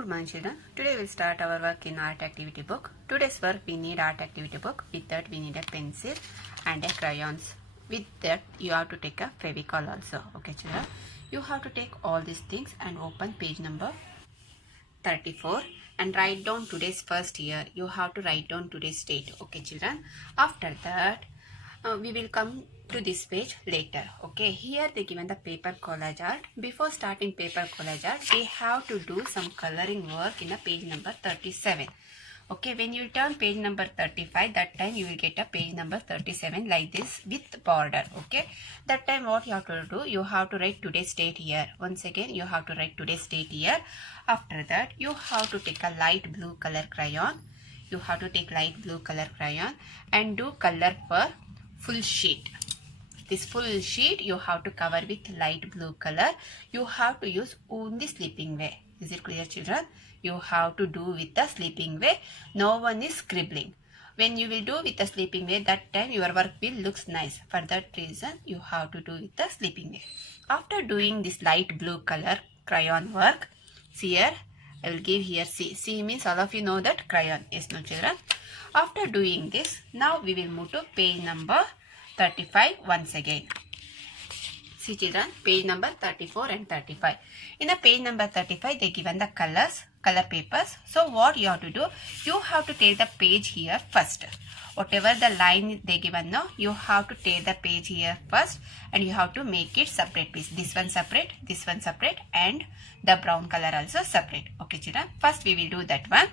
Good morning children. Today we will start our work in art activity book. Today's work we need art activity book. With that we need a pencil and a crayons. With that you have to take a Fevicol also. Okay children. You have to take all these things and open page number 34 and write down today's first year. You have to write down today's date. Okay children. After that we will come to this page later. Okay, here they given the paper collage art. Before starting paper collage art, we have to do some coloring work in a page number 37. Okay, when you turn page number 35, that time you will get a page number 37 like this with border. Okay, that time what you have to do, you have to write today's date here. Once again, you have to write today's date here. After that, you have to take a light blue color crayon. You have to take light blue color crayon and do color for full sheet. This full sheet you have to cover with light blue color. You have to use only sleeping way. Is it clear children? You have to do with the sleeping way. No one is scribbling. When you will do with the sleeping way, that time your work will looks nice. For that reason you have to do with the sleeping way. After doing this light blue color crayon work, see here I will give here C. C means all of you know that crayon. Yes, no children? After doing this, now we will move to page number 35 once again. See children, page number 34 and 35. In the page number 35, they given the colors, color papers. So what you have to do, you have to take the page here first. Whatever the line they given now, you have to take the page here first and you have to make it separate piece. This one separate, and the brown color also separate. Okay children, first we will do that one.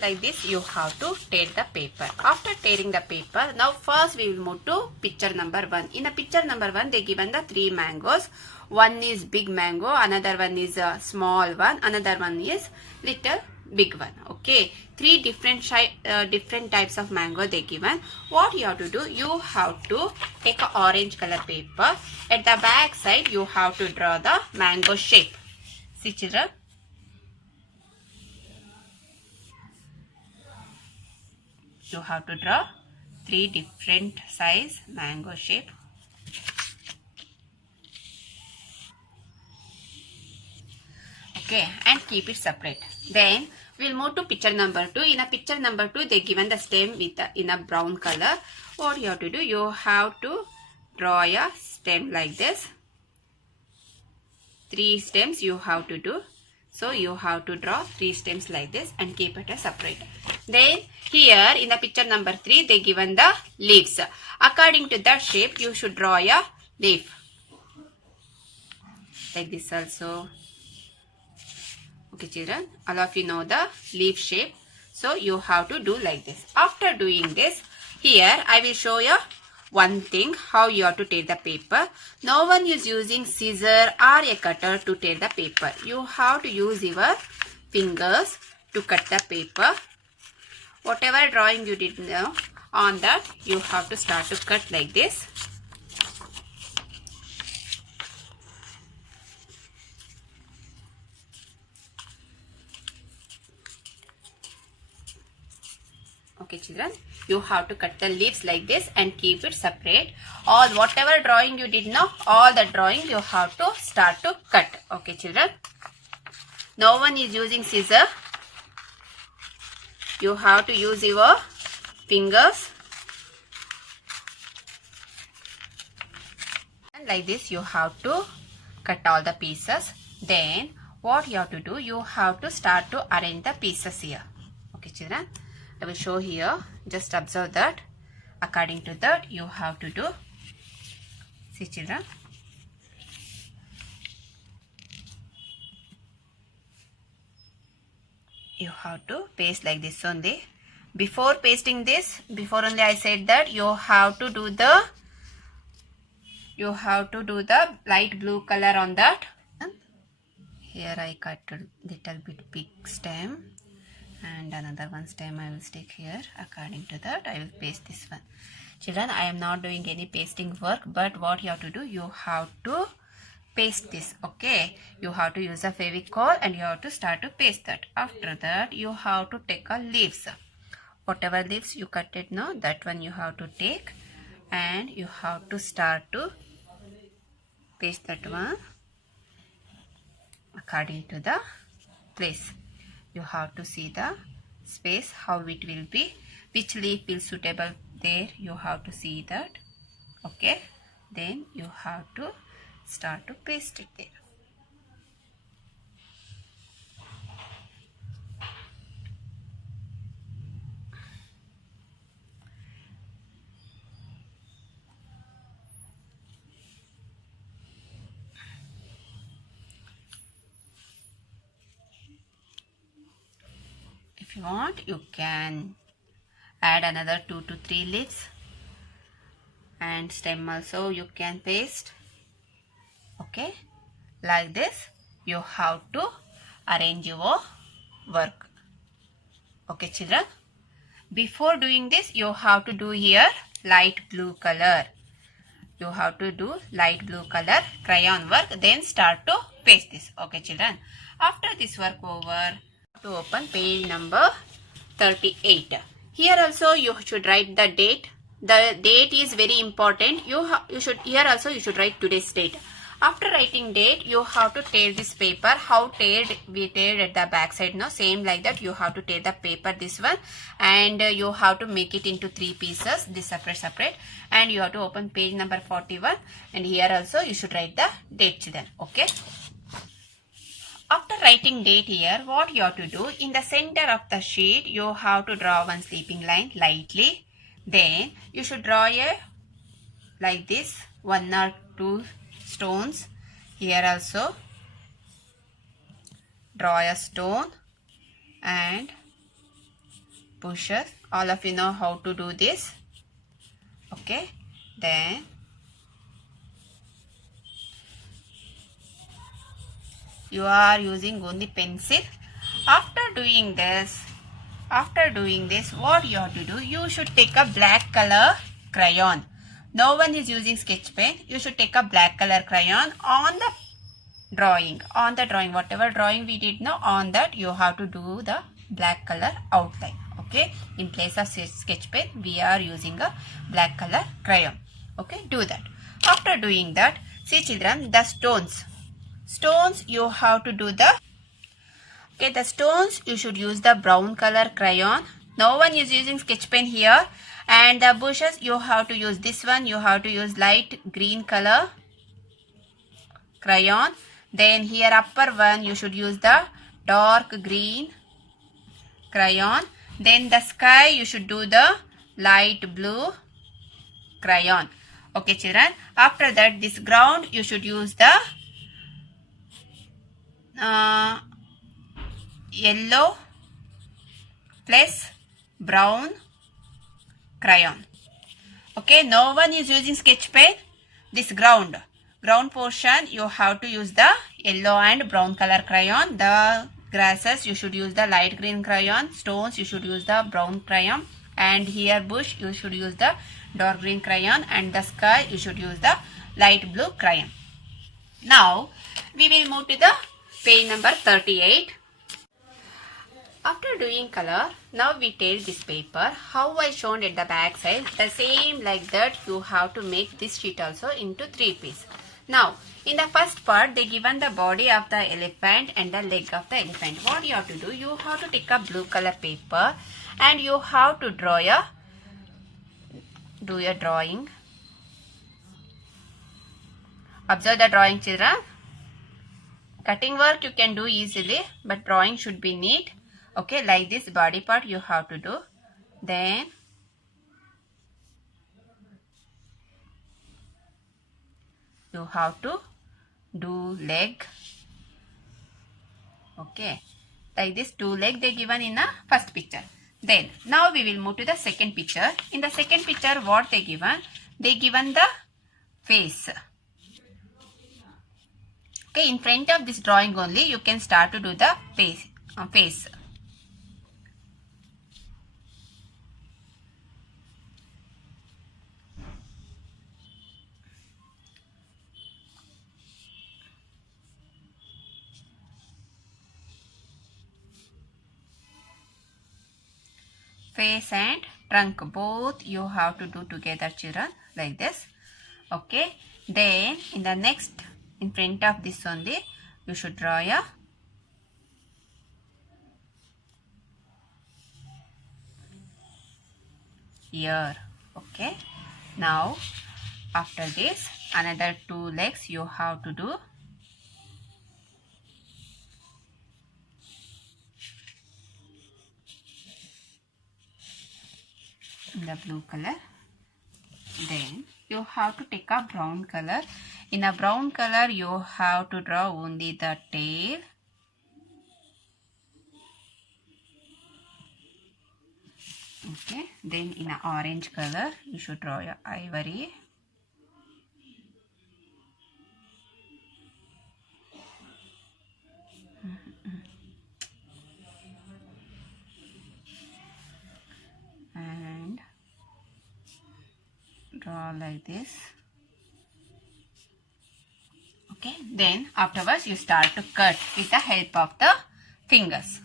Like this you have to tear the paper. After tearing the paper, now first we will move to picture number 1. In the picture number 1 they given the 3 mangoes. One is big mango, another one is a small one, another one is little big one. Okay, 3 different types of mango they given. What you have to do, you have to take a orange color paper. At the back side you have to draw the mango shape. See children, you have to draw 3 different size mango shape. Okay, and keep it separate. Then we'll move to picture number 2. In a picture number 2, they given the stem with in a brown color. What you have to do, you have to draw a stem like this. 3 stems you have to do. So you have to draw 3 stems like this and keep it as separate. Then here in the picture number 3 they given the leaves. According to that shape you should draw a leaf. Like this also. Okay children, all of you know the leaf shape. So you have to do like this. After doing this, here I will show you one thing how you have to tear the paper. No one is using scissor or a cutter to tear the paper. You have to use your fingers to cut the paper. Whatever drawing you did now, on that you have to start to cut like this. Okay children, you have to cut the leaves like this and keep it separate. All whatever drawing you did now, all the drawing you have to start to cut. Okay children, no one is using scissor. You have to use your fingers. And like this you have to cut all the pieces. Then what you have to do, you have to start to arrange the pieces here. Okay children, I will show here. Just observe that. According to that you have to do. See children. You have to paste like this only. Before pasting this, before only I said that you have to do the light blue color on that. Here I cut a little bit big stem. And another one stem I will stick here. According to that I will paste this one. Children, I am not doing any pasting work, but what you have to do, you have to paste this. Okay, you have to use a Fevicol and you have to start to paste that. After that you have to take a leaves. Whatever leaves you cut it now, that one you have to take and you have to start to paste that one according to the place. You have to see the space, how it will be, which leaf will suitable there. You have to see that. Okay, then you have to start to paste it there. If you want, you can add another 2 to 3 leaves, and stem also you can paste. Okay, like this you have to arrange your work. Okay children, before doing this you have to do here light blue color. You have to do light blue color crayon work, then start to paste this. Okay children, after this work over, to open page number 38. Here also you should write the date. The date is very important. You should here also you should write today's date. After writing date, you have to tear this paper. How teared we teared at the back side, no? Same like that you have to tear the paper, this one, and you have to make it into 3 pieces, this separate, and you have to open page number 41, and here also you should write the date children. Okay. After writing date here, what you have to do, in the center of the sheet, you have to draw one sleeping line lightly. Then you should draw a, like this, 1 or 2 stones. Here also draw a stone and bushes. All of you know how to do this. Okay. Then you are using only pencil. After doing this, what you have to do, you should take a black color crayon. No one is using sketch pen. You should take a black color crayon on the drawing. Whatever drawing we did now, on that you have to do the black color outline. Okay. In place of sketch pen, we are using a black color crayon. Okay. Do that. After doing that, see children, the stones you have to do the, okay, the stones you should use the brown color crayon. No one is using sketch pen here. And the bushes you have to use this one. You have to use light green color crayon. Then here upper one you should use the dark green crayon. Then the sky you should do the light blue crayon. Okay children. After that, this ground you should use the yellow plus brown crayon. Okay, no one is using sketch pen. This ground portion you have to use the yellow and brown color crayon. The grasses you should use the light green crayon. Stones you should use the brown crayon. And here bush you should use the dark green crayon. And the sky you should use the light blue crayon. Now we will move to the page number 38. After doing color, now we take this paper, how I shown at the back side, the same like that you have to make this sheet also into 3 pieces. Now, in the first part, they given the body of the elephant and the leg of the elephant. What you have to do, you have to take a blue color paper and you have to do a drawing. Observe the drawing children. Cutting work you can do easily, but drawing should be neat. Okay, like this body part you have to do. Then you have to do leg. Okay, like this 2 legs they given in the first picture. Then now we will move to the second picture. In the second picture, what they given? They given the face. Okay, in front of this drawing only you can start to do the face. Face and trunk both you have to do together children, like this. Okay, then in the next, in front of this only you should draw a ear. Okay, now after this another 2 legs you have to do. In the blue color. Then you have to take a brown color. In a brown color you have to draw only the tail. Okay, then in a orange color you should draw your ivory. And draw like this. Okay, then afterwards you start to cut with the help of the fingers.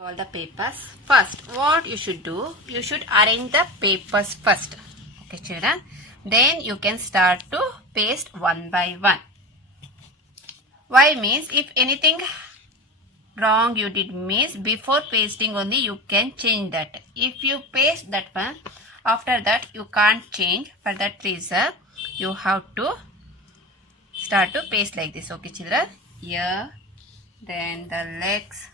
All the papers. First, what you should do, you should arrange the papers first. Okay, children. Then you can start to paste one by one. Why means if anything wrong you did miss, before pasting only you can change that. If you paste that one, after that you can't change. For that reason you have to start to paste like this. Okay, children. Here, then the legs.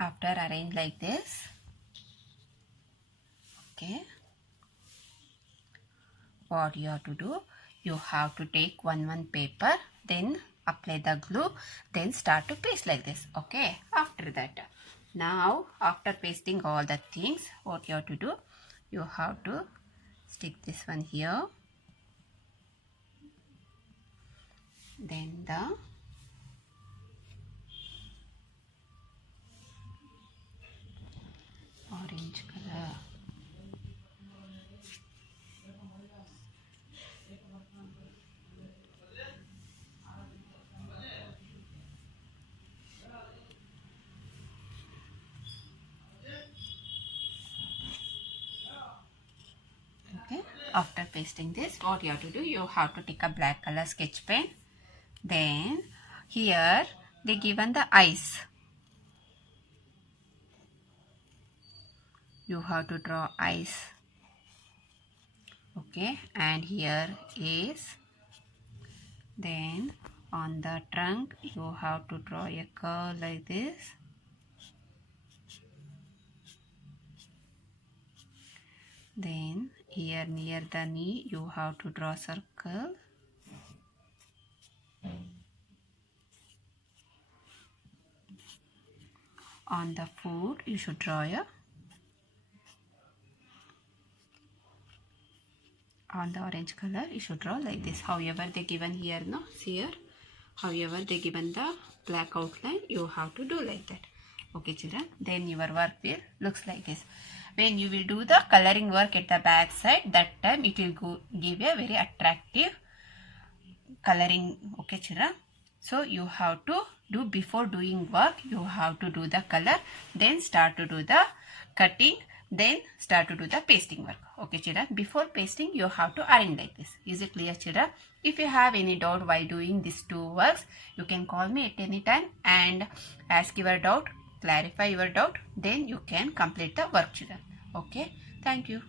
After arrange like this, okay, what you have to do, you have to take one paper, then apply the glue, then start to paste like this. Okay, after that, now after pasting all the things, what you have to do, you have to stick this one here, then the orange color. Okay, after pasting this, what you have to do, you have to take a black color sketch pen. Then here they given the eyes. You have to draw eyes. Okay, and here is, then on the trunk you have to draw a curve like this. Then here near the knee you have to draw circle. On the foot you should draw a, on the orange color you should draw like this. However they given here, no, see here, however they given the black outline, you have to do like that. Okay, children, then your work will looks like this. When you will do the coloring work at the back side, that time it will give a very attractive coloring. Okay, children, so you have to do, before doing work you have to do the color, then start to do the cutting, then start to do the pasting work. Okay, children, before pasting you have to arrange like this. Is it clear, children? If you have any doubt while doing these two works, you can call me at any time and ask your doubt, clarify your doubt, then you can complete the work, children. Okay, thank you.